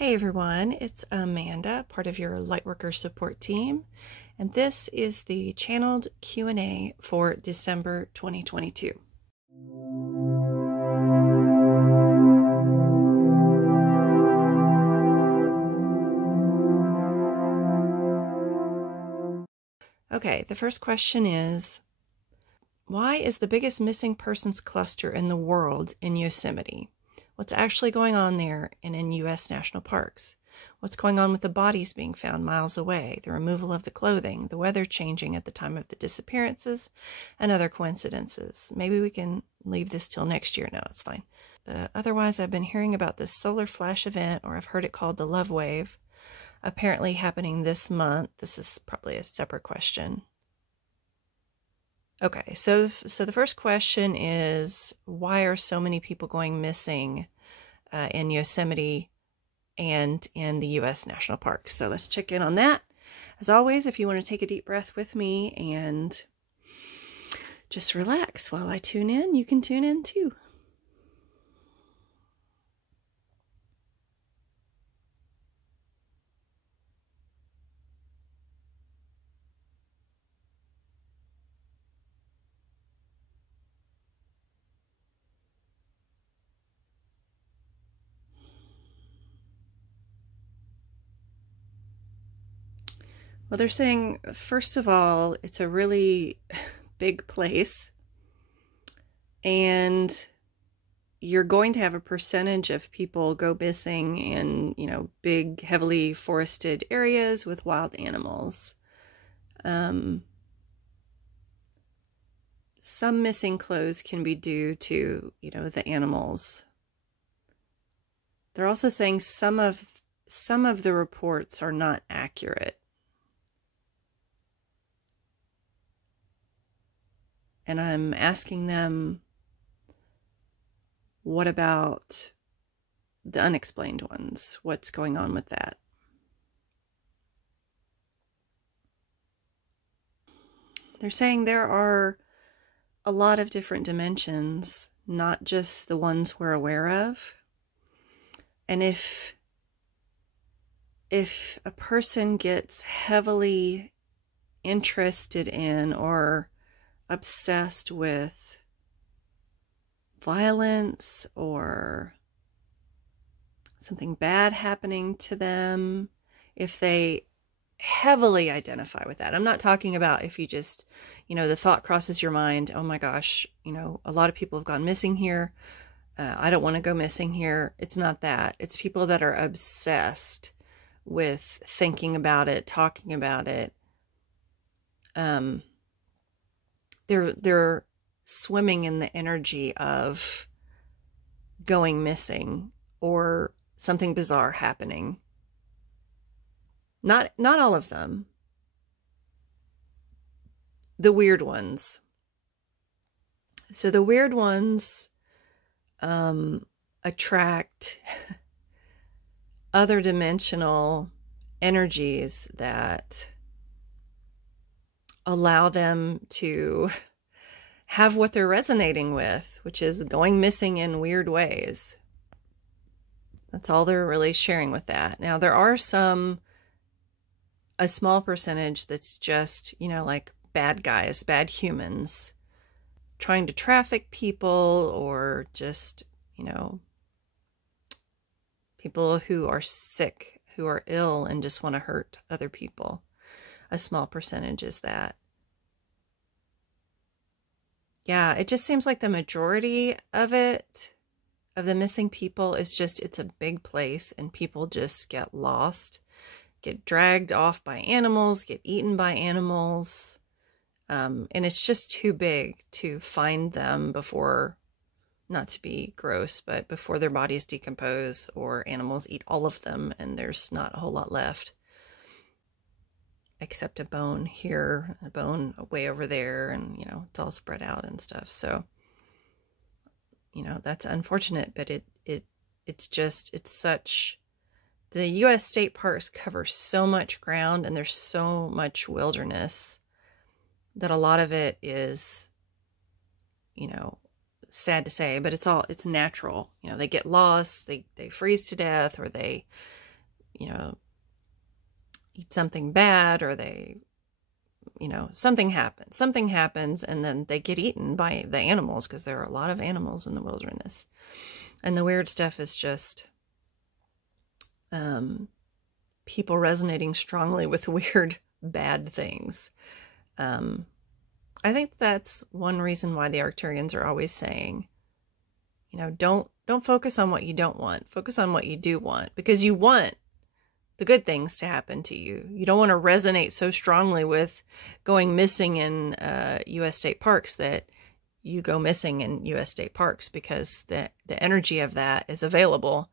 Hey everyone, it's Amanda, part of your Lightworker support team, and this is the channeled Q&A for December 2022. Okay, the first question is, why is the biggest missing persons cluster in the world in Yosemite? What's actually going on there and in U.S. national parks? What's going on with the bodies being found miles away, the removal of the clothing, the weather changing at the time of the disappearances, and other coincidences? Maybe we can leave this till next year. No, it's fine. Otherwise, I've been hearing about this solar flash event, or I've heard it called the love wave, apparently happening this month. This is probably a separate question. Okay, so the first question is, why are so many people going missing in Yosemite and in the U.S. national parks? So let's check in on that. As always, if you want to take a deep breath with me and just relax while I tune in, you can tune in too. Well, they're saying, first of all, it's a really big place, and you're going to have a percentage of people go missing in, big, heavily forested areas with wild animals. Some missing clothes can be due to, the animals. They're also saying some of the reports are not accurate. And I'm asking them, what about the unexplained ones? What's going on with that? They're saying there are a lot of different dimensions, not just the ones we're aware of. And if a person gets heavily interested in or obsessed with violence or something bad happening to them, if they heavily identify with that. I'm not talking about if you just, the thought crosses your mind, oh my gosh, a lot of people have gone missing here. I don't want to go missing here. It's not that. It's people that are obsessed with thinking about it, talking about it. They're swimming in the energy of going missing or something bizarre happening. Not all of them. The weird ones. So the weird ones attract other dimensional energies that allow them to have what they're resonating with, which is going missing in weird ways. That's all they're really sharing with that. Now, there are a small percentage that's just, like bad guys, bad humans, trying to traffic people, or just, people who are sick, who are ill and just want to hurt other people. A small percentage is that. Yeah, it just seems like the majority of it, of the missing people, is just, it's a big place and people just get lost, get dragged off by animals, get eaten by animals. And it's just too big to find them before, not to be gross, but before their bodies decompose or animals eat all of them and there's not a whole lot left. Except a bone here, a bone way over there, and, it's all spread out and stuff. So, that's unfortunate, but it's such, the U.S. state parks cover so much ground and there's so much wilderness that a lot of it is, sad to say, but it's natural. They get lost, they freeze to death, or they eat something bad, or they, something happens, and then they get eaten by the animals, because there are a lot of animals in the wilderness. And the weird stuff is just people resonating strongly with weird, bad things. I think that's one reason why the Arcturians are always saying, don't focus on what you don't want. Focus on what you do want, because you want the good things to happen to you. You don't want to resonate so strongly with going missing in U.S. state parks that you go missing in U.S. state parks, because the energy of that is available,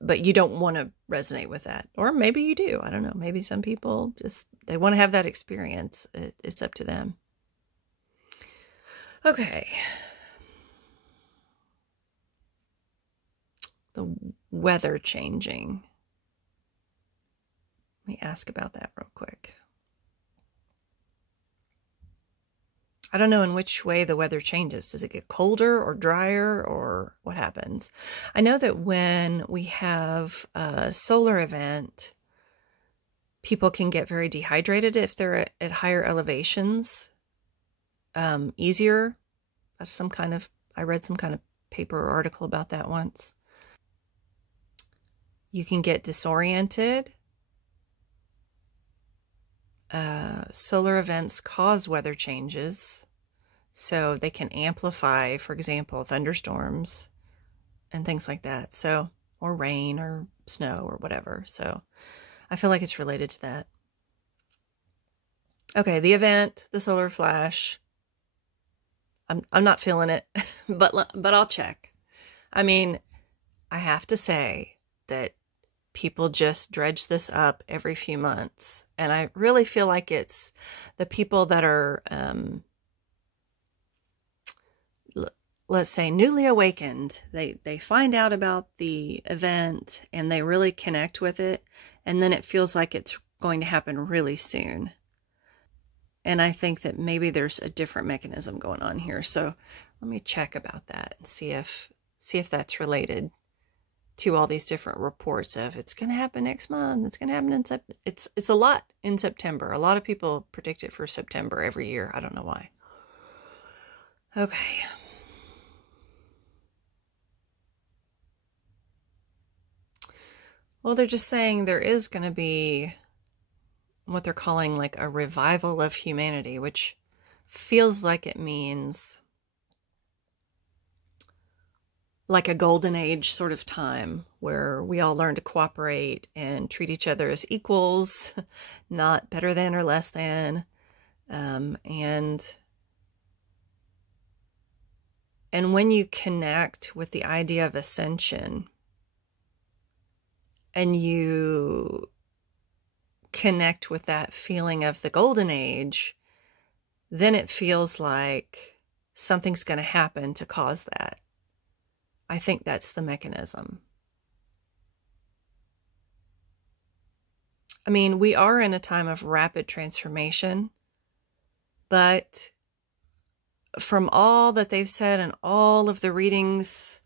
but you don't want to resonate with that. Or maybe you do. I don't know. Maybe some people they want to have that experience. It's up to them. Okay. The weather changing. Let me ask about that real quick. I don't know in which way the weather changes. Does it get colder or drier, or what happens? I know that when we have a solar event, people can get very dehydrated if they're at higher elevations. Easier. That's I read some kind of paper or article about that once. You can get disoriented. Solar events cause weather changes, so they can amplify, for example, thunderstorms and things like that. So, or rain or snow or whatever. So I feel like it's related to that. Okay, the event, the solar flash. I'm not feeling it, but I'll check. I mean, I have to say that people just dredge this up every few months. And I really feel like it's the people that are, let's say, newly awakened. They find out about the event and they really connect with it. And then it feels like it's going to happen really soon. And I think that maybe there's a different mechanism going on here. So let me check about that and see if that's related to all these different reports of it's going to happen next month. It's going to happen in September. It's a lot in September. A lot of people predict it for September every year. I don't know why. Okay. Well, they're just saying there is going to be what they're calling like a revival of humanity, which feels like it means like a golden age sort of time where we all learn to cooperate and treat each other as equals, not better than or less than. And when you connect with the idea of ascension and you connect with that feeling of the golden age, then it feels like something's going to happen to cause that. I think that's the mechanism. I mean, we are in a time of rapid transformation, but from all that they've said and all of the readings,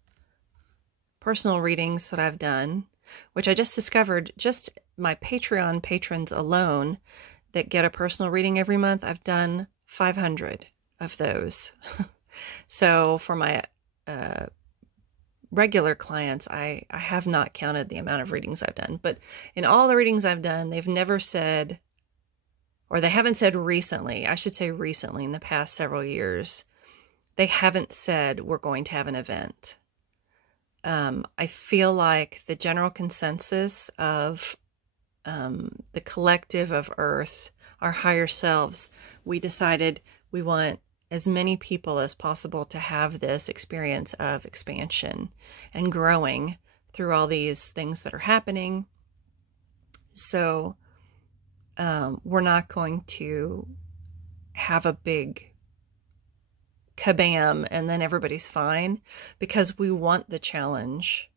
personal readings that I've done, which I just discovered, just my Patreon patrons alone that get a personal reading every month, I've done 500 of those. So for my regular clients, I have not counted the amount of readings I've done. But in all the readings I've done, they've never said, or they haven't said recently, I should say recently, in the past several years, they haven't said we're going to have an event. I feel like the general consensus of the collective of Earth, our higher selves, we decided we want as many people as possible to have this experience of expansion and growing through all these things that are happening. So we're not going to have a big kabam and then everybody's fine, because we want the challenge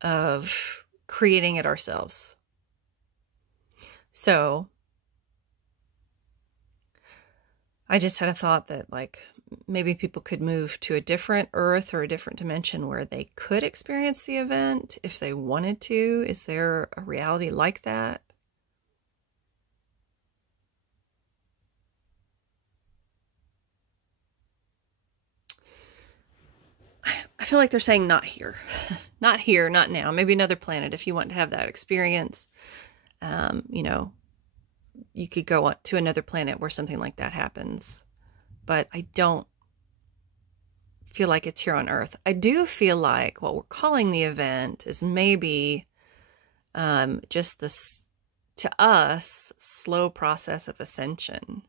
of creating it ourselves. So I just had a thought that, like, maybe people could move to a different Earth or a different dimension where they could experience the event if they wanted to. Is there a reality like that? I feel like they're saying not here. Not here, not now. Maybe another planet if you want to have that experience. You know, you could go to another planet where something like that happens. But I don't feel like it's here on Earth. I do feel like what we're calling the event is maybe just this, to us, slow process of ascension.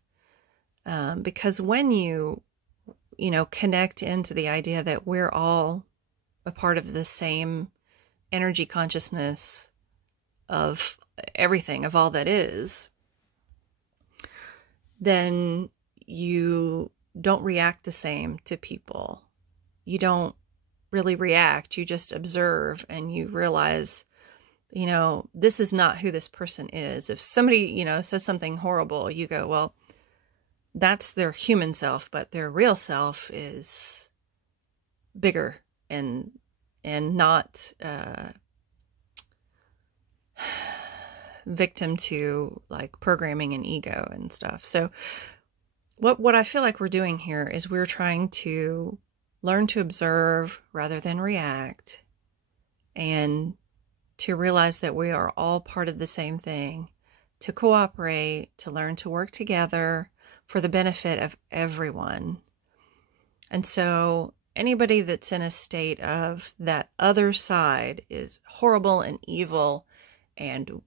Because when you connect into the idea that we're all a part of the same energy consciousness of everything, of all that is, then you don't react the same to people. You don't really react. You just observe and you realize, this is not who this person is. If somebody, says something horrible, you go, well, that's their human self, but their real self is bigger and not victim to like programming and ego and stuff. So what I feel like we're doing here is we're trying to learn to observe rather than react, and to realize that we are all part of the same thing, to cooperate, to learn to work together for the benefit of everyone. And so anybody that's in a state of that other side is horrible and evil, and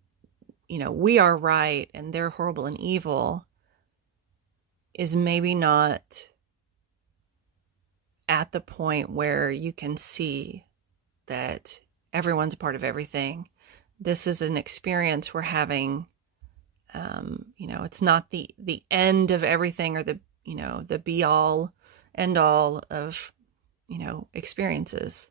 we are right and they're horrible and evil, is maybe not at the point where you can see that everyone's a part of everything. This is an experience we're having. It's not the end of everything, or the be all end all of, experiences.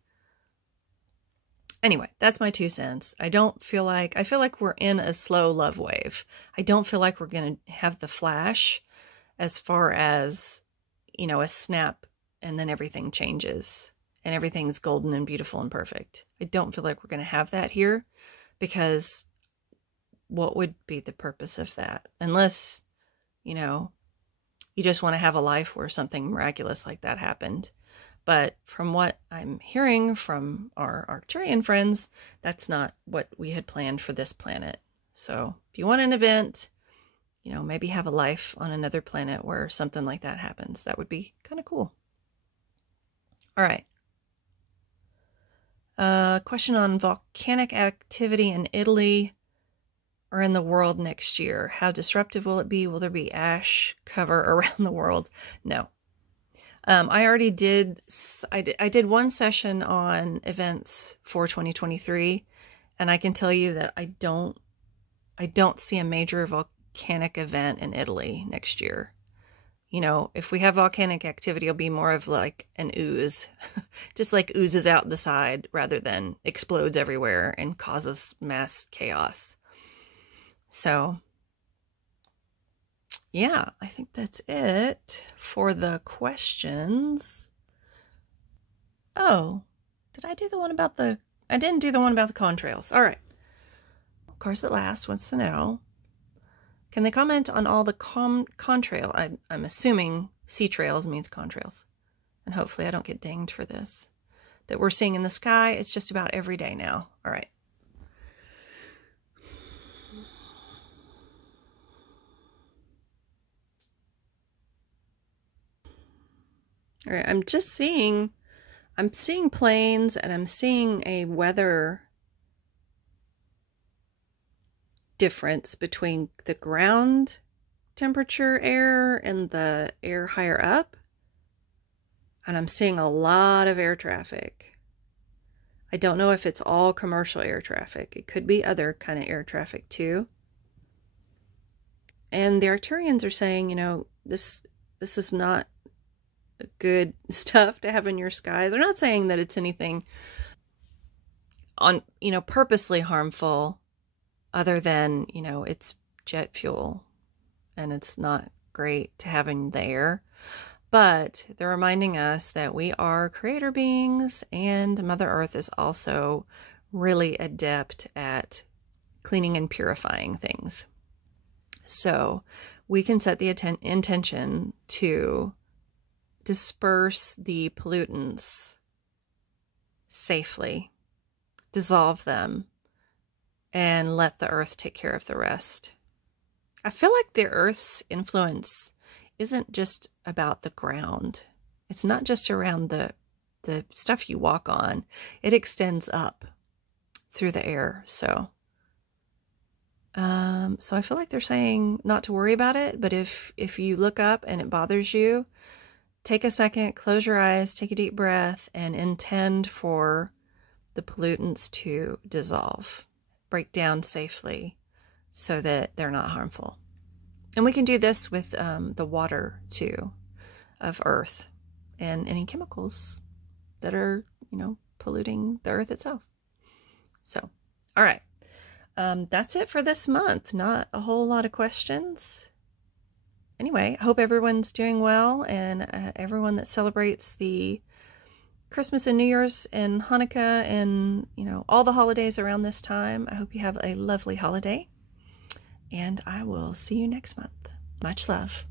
Anyway, that's my 2 cents. I feel like we're in a slow love wave. I don't feel like we're going to have the flash as far as, a snap and then everything changes and everything's golden and beautiful and perfect. I don't feel like we're going to have that here, because what would be the purpose of that? Unless, you just want to have a life where something miraculous like that happened. But from what I'm hearing from our Arcturian friends, that's not what we had planned for this planet. So if you want an event, maybe have a life on another planet where something like that happens. That would be kind of cool. All right. Question on volcanic activity in Italy or in the world next year. How disruptive will it be? Will there be ash cover around the world? No. I already did. I did one session on events for 2023, and I can tell you that I don't see a major volcanic event in Italy next year. If we have volcanic activity, it'll be more of like an ooze, just like oozes out the side rather than explodes everywhere and causes mass chaos. So, yeah, I think that's it for the questions. Oh, did I do the one about I didn't do the one about the contrails. All right. Of course, at last wants to know, can they comment on all the contrail? I'm assuming sea trails means contrails. And hopefully I don't get dinged for this. That we're seeing in the sky. It's just about every day now. All right. All right, I'm seeing planes, and I'm seeing a weather difference between the ground temperature air and the air higher up. And I'm seeing a lot of air traffic. I don't know if it's all commercial air traffic. It could be other kind of air traffic too. And the Arcturians are saying, this is not good stuff to have in your skies. They're not saying that it's anything on, purposely harmful, other than, it's jet fuel and it's not great to have in the air. But they're reminding us that we are creator beings, and Mother Earth is also really adept at cleaning and purifying things. So we can set the intention to disperse the pollutants safely, dissolve them, and let the earth take care of the rest. I feel like the earth's influence isn't just about the ground. It's not just around the stuff you walk on. It extends up through the air. So I feel like they're saying not to worry about it, but if you look up and it bothers you, take a second, close your eyes, take a deep breath, and intend for the pollutants to dissolve, break down safely so that they're not harmful. And we can do this with the water too of Earth and any chemicals that are, polluting the Earth itself. So, all right. That's it for this month. Not a whole lot of questions. Anyway, I hope everyone's doing well, and everyone that celebrates the Christmas and New Year's and Hanukkah and, all the holidays around this time. I hope you have a lovely holiday, and I will see you next month. Much love.